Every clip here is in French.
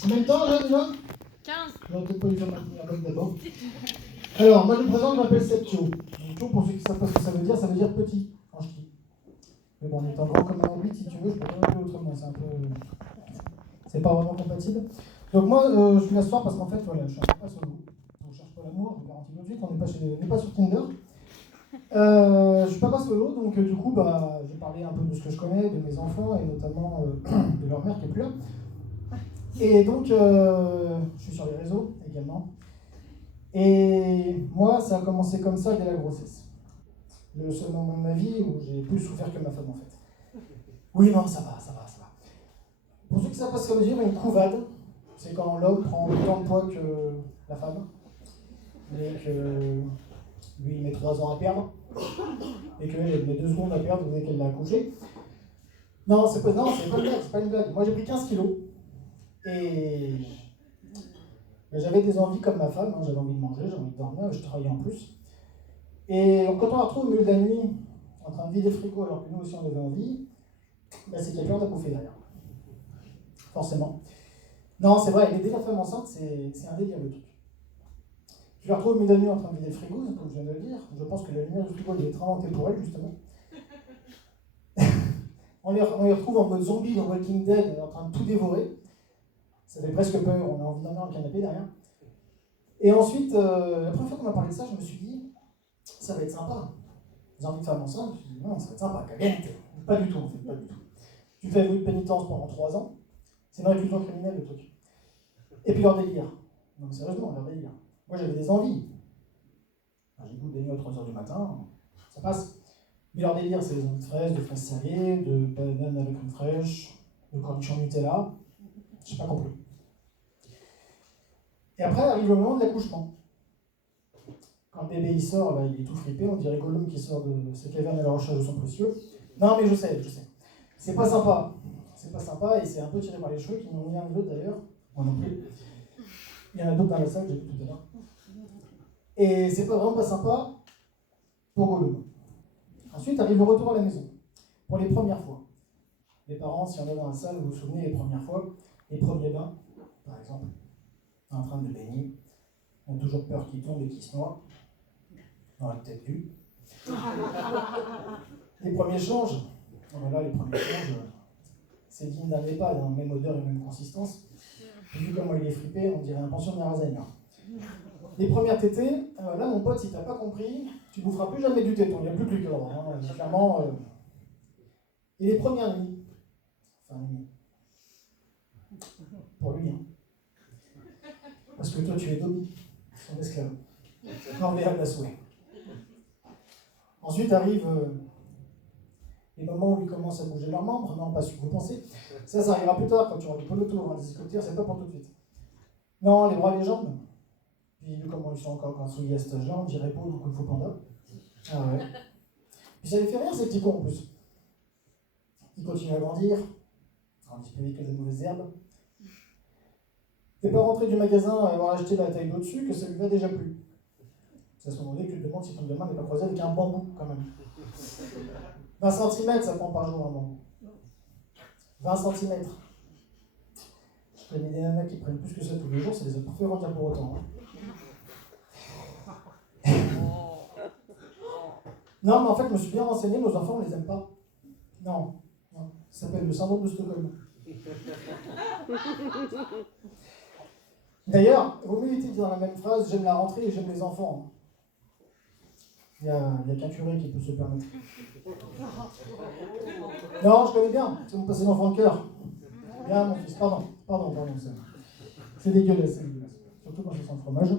Combien de temps, jeune, là 15. Je vais peut-être pas lui faire la bonne d'abord. Alors, moi je me présente, je m'appelle Septio. Donc, Tio, pour ceux qui ne savent pas ce que ça veut dire petit en ch'ti. Mais bon, en étant grand comme un hobbit, si tu veux, je peux pas l'appeler autrement. C'est un peu. C'est pas vraiment compatible. Donc, moi, je suis là ce soir parce qu'en fait, voilà, je suis un papa solo. On ne cherche pas l'amour, je vous garantis tout de suite, on n'est pas sur Tinder. Je suis papa solo, donc du coup, je vais parler un peu de ce que je connais, de mes enfants et notamment de leur mère qui est plus là. Et donc, je suis sur les réseaux également. Et moi, ça a commencé comme ça dès la grossesse. Le seul moment de ma vie où j'ai plus souffert que ma femme, en fait. Oui, non, ça va. Pour ceux qui ne savent pas ce que ça veut dire, une couvade, c'est quand l'homme prend autant de poids que la femme, mais que lui, il met 3 ans à perdre, et qu'elle, elle met 2 secondes à perdre dès qu'elle l'a accouché. Non, c'est pas une blague. Moi, j'ai pris 15 kilos, et j'avais des envies comme ma femme, j'avais envie de manger, j'avais envie de dormir, je travaillais en plus. Et quand on la retrouve au milieu de la nuit, en train de vider le frigo alors que nous aussi on avait envie, c'est qu'il y a plus rien à bouffer derrière. Forcément. Non, c'est vrai, aider la femme enceinte, c'est un délire le truc. Je la retrouve au milieu de la nuit en train de vider le frigo, comme je viens de le dire. Je pense que la lumière du frigo devait être inventée pour elle, justement. on les retrouve en mode zombie dans Walking Dead, en train de tout dévorer. Ça fait presque peur, on a envie d'en avoir un canapé derrière. Et ensuite, la première fois qu'on m'a parlé de ça, je me suis dit, ça va être sympa. J'ai envie de faire enceinte, je me suis dit, non, ça va être sympa, caliente. Pas du tout, en fait, pas du tout. Tu fais avouer de pénitence pendant 3 ans, c'est une réclusion criminelle le truc. Et puis leur délire. Non, mais sérieusement, leur délire. Moi j'avais des envies. J'ai le goût de baigner à 3h du matin, ça passe. Mais leur délire, c'est les envies de fraises salées, de bananes avec une fraîche, de cornichons Nutella. J'ai pas compris. Et après arrive le moment de l'accouchement. Quand le bébé il sort, là, il est tout frippé, on dirait Gollum qui sort de ses cavernes à la recherche de son précieux. Non mais je sais. C'est pas sympa. C'est pas sympa et c'est un peu tiré par les cheveux, qui n'ont rien de l'autre d'ailleurs. Moi non plus. Il y en a d'autres dans la salle, j'ai vu tout à l'heure. Et c'est pas vraiment pas sympa pour Gollum. Ensuite arrive le retour à la maison. Pour les premières fois. Les parents, si on est dans la salle, vous vous souvenez les premières fois, les premiers bains, par exemple, en train de baigner, on a toujours peur qu'il tombe et qu'il se noie. On l'a peut-être vu. Les premiers changes, c'est digne d'un EHPAD, même odeur et même consistance. Vu comment il est frippé, on dirait un pensionnaire Alzheimer. Les premières tétées, là mon pote, si t'as pas compris, tu ne boufferas plus jamais du téton, il n'y a plus que le cœur. Clairement. Et les premières nuits, pour lui, parce que toi tu es Dobby, son esclave. Corvéable à souhait. Ensuite arrivent les moments où ils commencent à bouger leurs membres, non pas ce que vous pensez. Ça arrivera plus tard quand tu auras du polo tour, des hélicoptères, c'est pas pour tout de suite. Non, les bras et les jambes. Puis vu comment ils sont encore grassouillés à cet âge-là, on dirait pas donc il faut panda. Ah ouais. Puis ça les fait rire ces petits cons en plus. Ils continuent à grandir, grandissent plus vite que des mauvaises herbes. T'es pas rentré du magasin à avoir acheté la taille d'au-dessus que ça lui va déjà plus. C'est à ce moment-là que tu te demandes si ton gamin n'est pas croisé avec un bambou quand même. 20 cm ça prend par jour un bambou. 20 cm. Je connais des nanas qui prennent plus que ça tous les jours, ça les a pas fait grandir pour autant. Non, mais en fait, je me suis bien renseigné, nos enfants, on les aime pas. Non. Ça s'appelle le syndrome de Stockholm. D'ailleurs, vaut mieux éviter de dire dans la même phrase, j'aime la rentrée et j'aime les enfants. Il y a qu'un curé qui peut se permettre. Non, je connais bien, c'est mon passé d'enfant de cœur. Bien, mon fils, pardon, c'est dégueulasse, surtout quand je sens le fromage.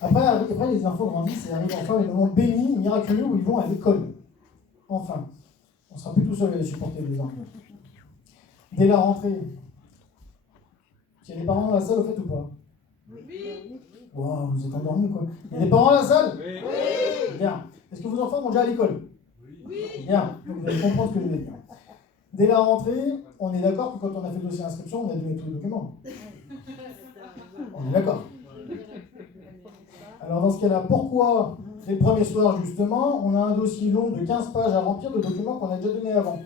Après, les enfants grandissent et arrivent enfin les moments bénis, miraculeux où ils vont à l'école. Enfin, on sera plus tout seul à les supporter les enfants. Dès la rentrée, il y a des parents dans la salle au fait ou pas? Oui. Wow, vous êtes endormis quoi? Il y a des parents dans la salle? Oui. Bien. Est-ce que vos enfants vont déjà à l'école? Oui. Bien. Donc vous allez comprendre ce que je vais dire. Dès la rentrée, on est d'accord que quand on a fait le dossier d'inscription, on a donné tous les documents. On est d'accord. Alors dans ce cas-là, pourquoi les premiers soirs justement, on a un dossier long de 15 pages à remplir de documents qu'on a déjà donnés avant?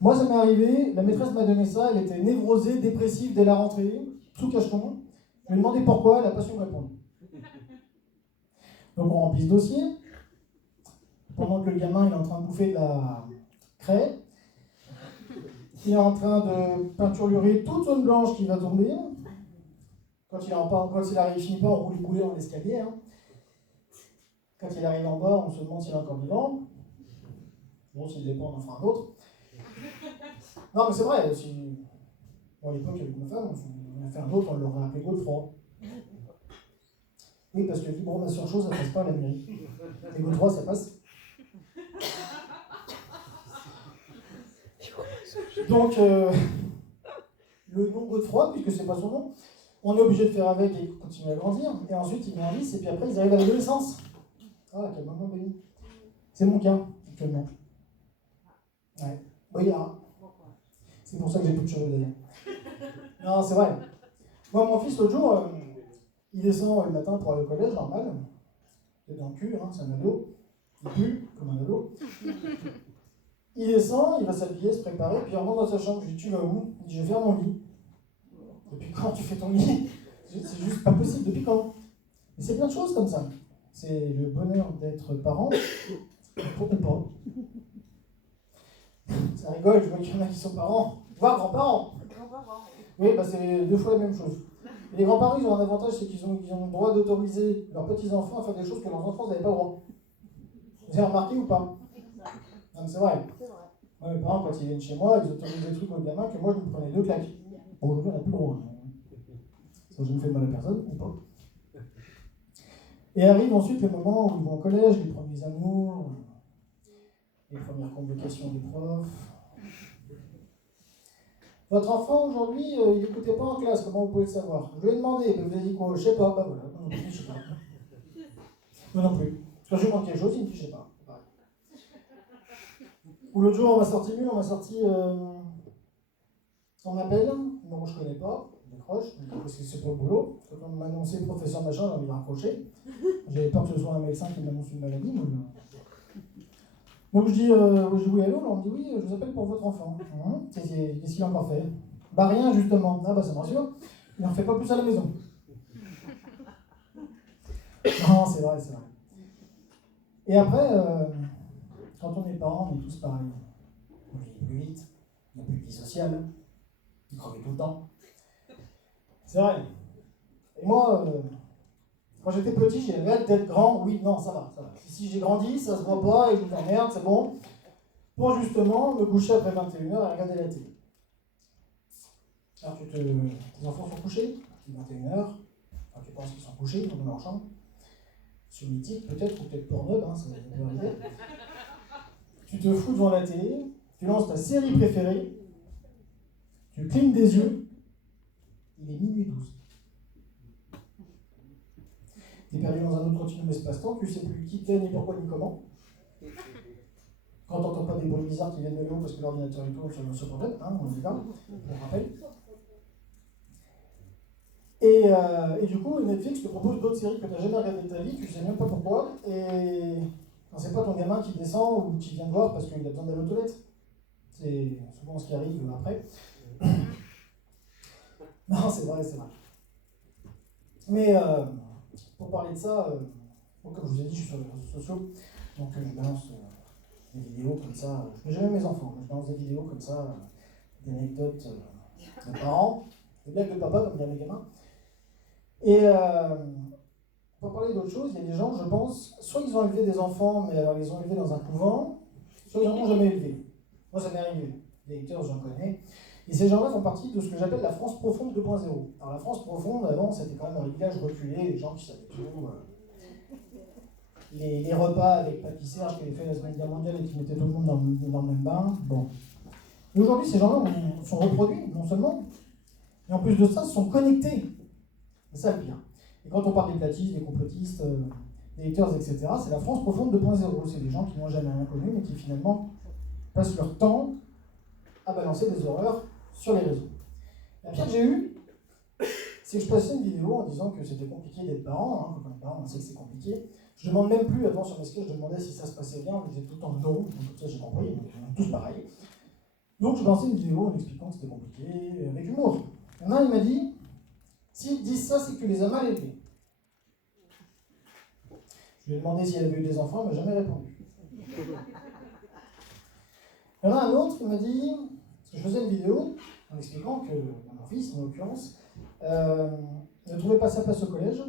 Moi, ça m'est arrivé, la maîtresse m'a donné ça, elle était névrosée, dépressive dès la rentrée, sous cacheton. Je lui ai demandé pourquoi, elle n'a pas su me répondre. Donc on remplit ce dossier. Pendant que le gamin il est en train de bouffer de la craie, il est en train de peinturlurer toute zone blanche qui va tomber. Quand il arrive, il finit pas, on roule boulet dans l'escalier. Hein. Quand il arrive en bas, on se demande s'il est encore vivant. Bon, s'il l'est pas, on en fera un autre. Non, mais c'est vrai. Bon, à l'époque, avec ma femme, on a fait un autre, on l'aurait appelé Godefroy. Oui, parce que vibromasseur chaud, ça passe pas à la mairie. Et Godefroy, ça passe. Donc, le nom Godefroy, puisque c'est pas son nom, on est obligé de faire avec et continuer à grandir. Et ensuite, ils grandissent, et puis après, ils arrivent à l'adolescence. Ah, quel moment béni. C'est mon cas, actuellement. Ouais. Oui, ah. C'est pour ça que j'ai plus de cheveux d'ailleurs. Non, c'est vrai. Moi, mon fils, l'autre jour, il descend le matin pour aller au collège, normal. Il est dans le cul, hein, c'est un ado. Il pue, comme un ado. Il descend, il va s'habiller, se préparer, puis il remonte dans sa chambre. Je lui dis, tu vas où? Il dit, je vais faire mon lit. Depuis quand tu fais ton lit? C'est juste pas possible, depuis quand? Et c'est plein de choses comme ça. C'est le bonheur d'être parent, pourquoi pas? Ça rigole, je vois qu'il y en a qui sont parents, voire grands-parents. Oui, bah c'est deux fois la même chose. Et les grands-parents, ils ont un avantage, c'est qu'ils ont le droit d'autoriser leurs petits-enfants à faire des choses que leurs enfants n'avaient pas le droit. Vous avez remarqué ou pas? Non, mais c'est vrai. Moi, mes parents, quand ils viennent chez moi, ils autorisent des trucs aux gamins que moi, je me prenais 2 claques. Bon, aujourd'hui, on n'a plus le droit. Ça, je ne fais de mal à personne, ou pas. Et arrivent ensuite les moments où ils vont au collège, les premiers amours, les premières convocations des profs. Votre enfant, aujourd'hui, il n'écoutait pas en classe, comment vous pouvez le savoir? Je lui ai demandé, vous avez dit quoi? Je sais pas, bah voilà, non plus, je sais pas. Moi non plus. Quand je lui demande quelque chose, il me dit, je sais pas. Ou l'autre jour, on m'a sorti, on m'appelle, numéro que je connais pas, je décroche, parce que c'est pour le boulot. Quand on m'a annoncé professeur machin, j'ai envie de raccrocher. J'avais peur que ce soit un médecin qui m'annonce une maladie. Donc je dis oui, allô, on me dit oui, je vous appelle pour votre enfant. Qu'est-ce qu'il a encore fait? Bah rien justement. Ah bah ça me rassure. Il n'en fait pas plus à la maison. Non, c'est vrai, c'est vrai. Et après, quand on est parents, on est tous pareils. On vit plus vite, il n'y a plus de vie sociale, il crevait tout le temps. C'est vrai. Et moi, quand j'étais petit, j'ai rêvé d'être grand. Oui, non, ça va, ça va. Si j'ai grandi, ça se voit pas et je vous emmerde, c'est bon. Pour justement me coucher après 21h et regarder la télé. Alors tes enfants sont couchés, il est 21h, enfin tu penses qu'ils sont couchés, ils sont dans leur chambre. Sur Mythique peut-être, ou peut-être Pornhub, hein, ça peut arriver. Tu te fous devant la télé, tu lances ta série préférée, tu clignes des yeux, il est minuit 12. Tu es perdu dans un autre continuum espace-temps, tu ne sais plus qui t'es, ni pourquoi, ni comment. Quand tu n'entends pas des bruits bizarres qui viennent de l'eau parce que l'ordinateur est tourne sur le problème, hein, on est là, on rappelle. Et du coup, Netflix te propose d'autres séries que tu n'as jamais regardées de ta vie, tu ne sais même pas pourquoi, et quand c'est pas ton gamin qui descend ou qui vient te voir parce qu'il a besoin d'aller aux toilettes. C'est souvent ce qui arrive après. Non, c'est vrai, c'est vrai. Mais pour parler de ça, comme je vous ai dit, je suis sur les réseaux sociaux, donc je balance des vidéos comme ça. Je ne fais jamais mes enfants, mais je balance des vidéos comme ça, des anecdotes de parents, des blagues de papa, comme dirait les gamins. Et pour parler d'autre chose, il y a des gens, je pense, soit ils ont élevé des enfants, mais alors ils les ont élevés dans un couvent, soit ils n'en ont jamais élevé. Moi, ça m'est arrivé. Les lecteurs, j'en connais. Et ces gens-là font partie de ce que j'appelle la France profonde 2.0. Alors la France profonde, avant, c'était quand même un village reculé, les gens qui savaient tout. Les repas avec pâtissière qui avaient fait la Seconde Guerre mondiale et qui mettaient tout le monde dans le même bain. Bon. Et aujourd'hui, ces gens-là sont reproduits, non seulement, mais en plus de ça, sont connectés. C'est ça le pire. Et quand on parle des platistes, des complotistes, des haters, etc., c'est la France profonde 2.0. C'est des gens qui n'ont jamais rien connu, mais qui finalement passent leur temps à balancer des horreurs sur les réseaux. La pire que j'ai eue, c'est que je passais une vidéo en disant que c'était compliqué d'être parent. Quand on est parent, on sait que c'est compliqué. Je ne demande même plus, sur mes sketchs, je demandais si ça se passait bien, on disait tout le temps non, donc ça j'ai compris, on est tous pareils. Donc je lançais une vidéo en expliquant que c'était compliqué, avec humour. Il y en a un, il m'a dit, s'ils disent ça, c'est que tu les as mal élevés. Je lui ai demandé si elle avait eu des enfants, elle m'a jamais répondu. Il y en a un autre qui m'a dit, parce que je faisais une vidéo en expliquant que mon fils, en l'occurrence, ne trouvait pas sa place au collège,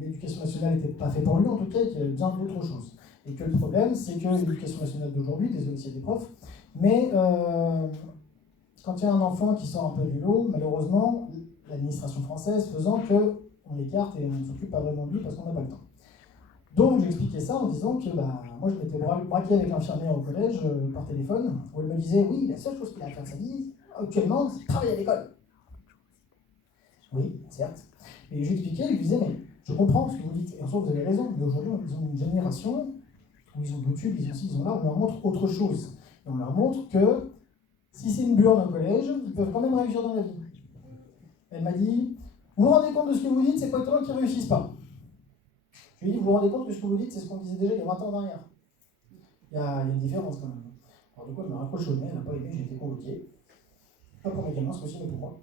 l'éducation nationale n'était pas faite pour lui en tout cas, et qu'il y avait besoin d'autre chose. Et que le problème, c'est que l'éducation nationale d'aujourd'hui, désolé s'il y a des profs, mais quand il y a un enfant qui sort un peu du lot, malheureusement, l'administration française faisant qu'on l'écarte et on ne s'occupe pas vraiment de lui parce qu'on n'a pas le temps. Donc j'ai expliqué ça en disant que moi je m'étais braqué avec l'infirmière au collège par téléphone, où elle me disait oui, la seule chose qu'il a à faire de sa vie, actuellement, c'est travailler à l'école. Oui, certes. Et je lui expliquais, je lui disais, mais je comprends ce que vous dites, et en soi vous avez raison, mais aujourd'hui ils ont une génération où ils ont YouTube, ils ont ci, ils ont là, on leur montre autre chose. Et on leur montre que si c'est une burne au collège, ils peuvent quand même réussir dans la vie. Elle m'a dit, vous vous rendez compte de ce que vous dites, c'est pas étonnant qu'ils ne réussissent pas. Je lui ai dit, vous vous rendez compte que ce que vous dites, c'est ce qu'on disait déjà il y a 20 ans en arrière. Il y a une différence quand même. Alors du coup, elle m'a raccroché au nez, elle n'a pas aimé, j'ai été convoqué. Pas pour mes gamins, ce coup-ci, mais pour moi.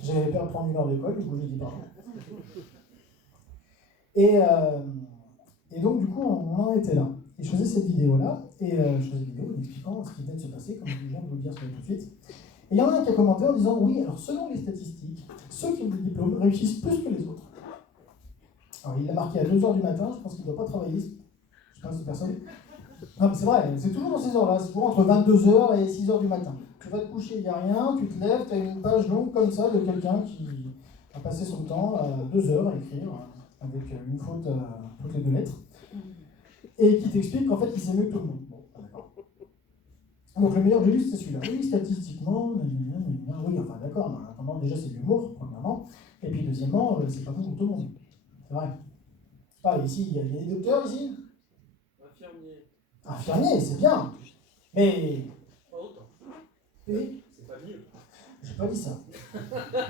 J'avais peur de prendre une heure d'école, du coup j'ai dit pardon. Et donc du coup, on en était là. Et je faisais cette vidéo-là, et je faisais une vidéo en expliquant ce qui venait de se passer, comme je viens de vous le dire tout de suite. Et il y en a un qui a commenté en disant, oui, alors selon les statistiques, ceux qui ont des diplômes réussissent plus que les autres. Alors il l'a marqué à 2h du matin, je pense qu'il ne doit pas travailler, je pense cette personne. Non mais c'est vrai, c'est toujours dans ces heures-là, c'est toujours entre 22h et 6h du matin. Tu vas te coucher, il n'y a rien, tu te lèves, tu as une page longue comme ça de quelqu'un qui a passé son temps à 2 heures à écrire, avec une faute toutes les 2 lettres, et qui t'explique qu'en fait il sait mieux que tout le monde. Bon, d'accord. Donc le meilleur de lui c'est celui-là. Oui, statistiquement, oui, enfin d'accord, mais en attendant déjà c'est de l'humour, premièrement, et puis deuxièmement, c'est pas bon pour tout le monde. C'est vrai. Ah, ici, il y a des docteurs ici? Infirmier. Infirmier, c'est bien. Mais. Pas autant. Oui. C'est pas mieux. J'ai pas dit ça.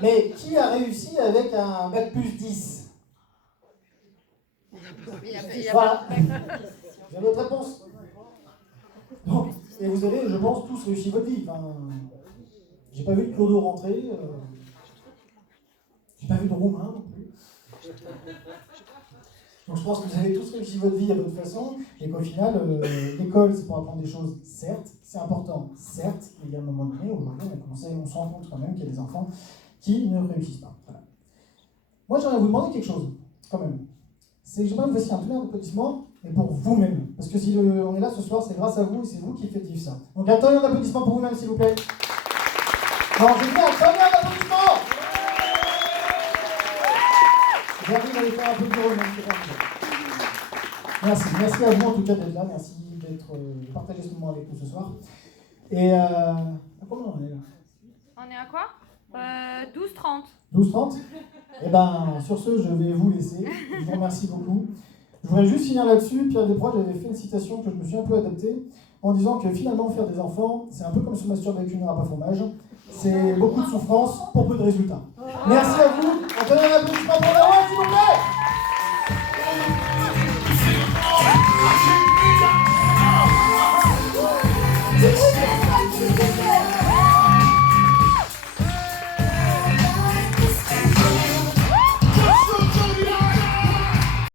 Mais qui a réussi avec un bac plus 10? Voilà. Vous avez votre réponse. Donc, et vous avez, je pense, tous réussi votre vie. Enfin, j'ai pas vu de Clodo rentrer. J'ai pas vu de Roumain non plus. Donc je pense que vous avez tous réussi votre vie à votre façon, et qu'au final, l'école, c'est pour apprendre des choses, certes, c'est important, certes, mais il y a un moment donné, aujourd'hui, on se rend compte quand même qu'il y a des enfants qui ne réussissent pas. Voilà. Moi, j'aimerais vous demander quelque chose, quand même. J'aimerais que vous fassiez un tonnerre d'applaudissements, mais pour vous-même. Parce que si on est là ce soir, c'est grâce à vous, et c'est vous qui faites vivre ça. Donc un tonnerre d'applaudissements pour vous-même, s'il vous plaît. Non, je veux dire un tonnerre d'applaudissements. J'arrive à les faire un peu plus heureux, merci à vous en tout cas d'être là, merci de partager ce moment avec nous ce soir. Et comment on est là? On est à quoi 12h30. 12h30. Et ben sur ce, je vais vous laisser. Je vous remercie beaucoup. Je voudrais juste finir là-dessus. Pierre Desproges avait fait une citation que je me suis un peu adaptée en disant que finalement faire des enfants, c'est un peu comme se masturber avec une râpe à fromage. C'est beaucoup de souffrance pour peu de résultats. Merci à vous. On donne un applaudissement pour la voix, s'il vous plaît.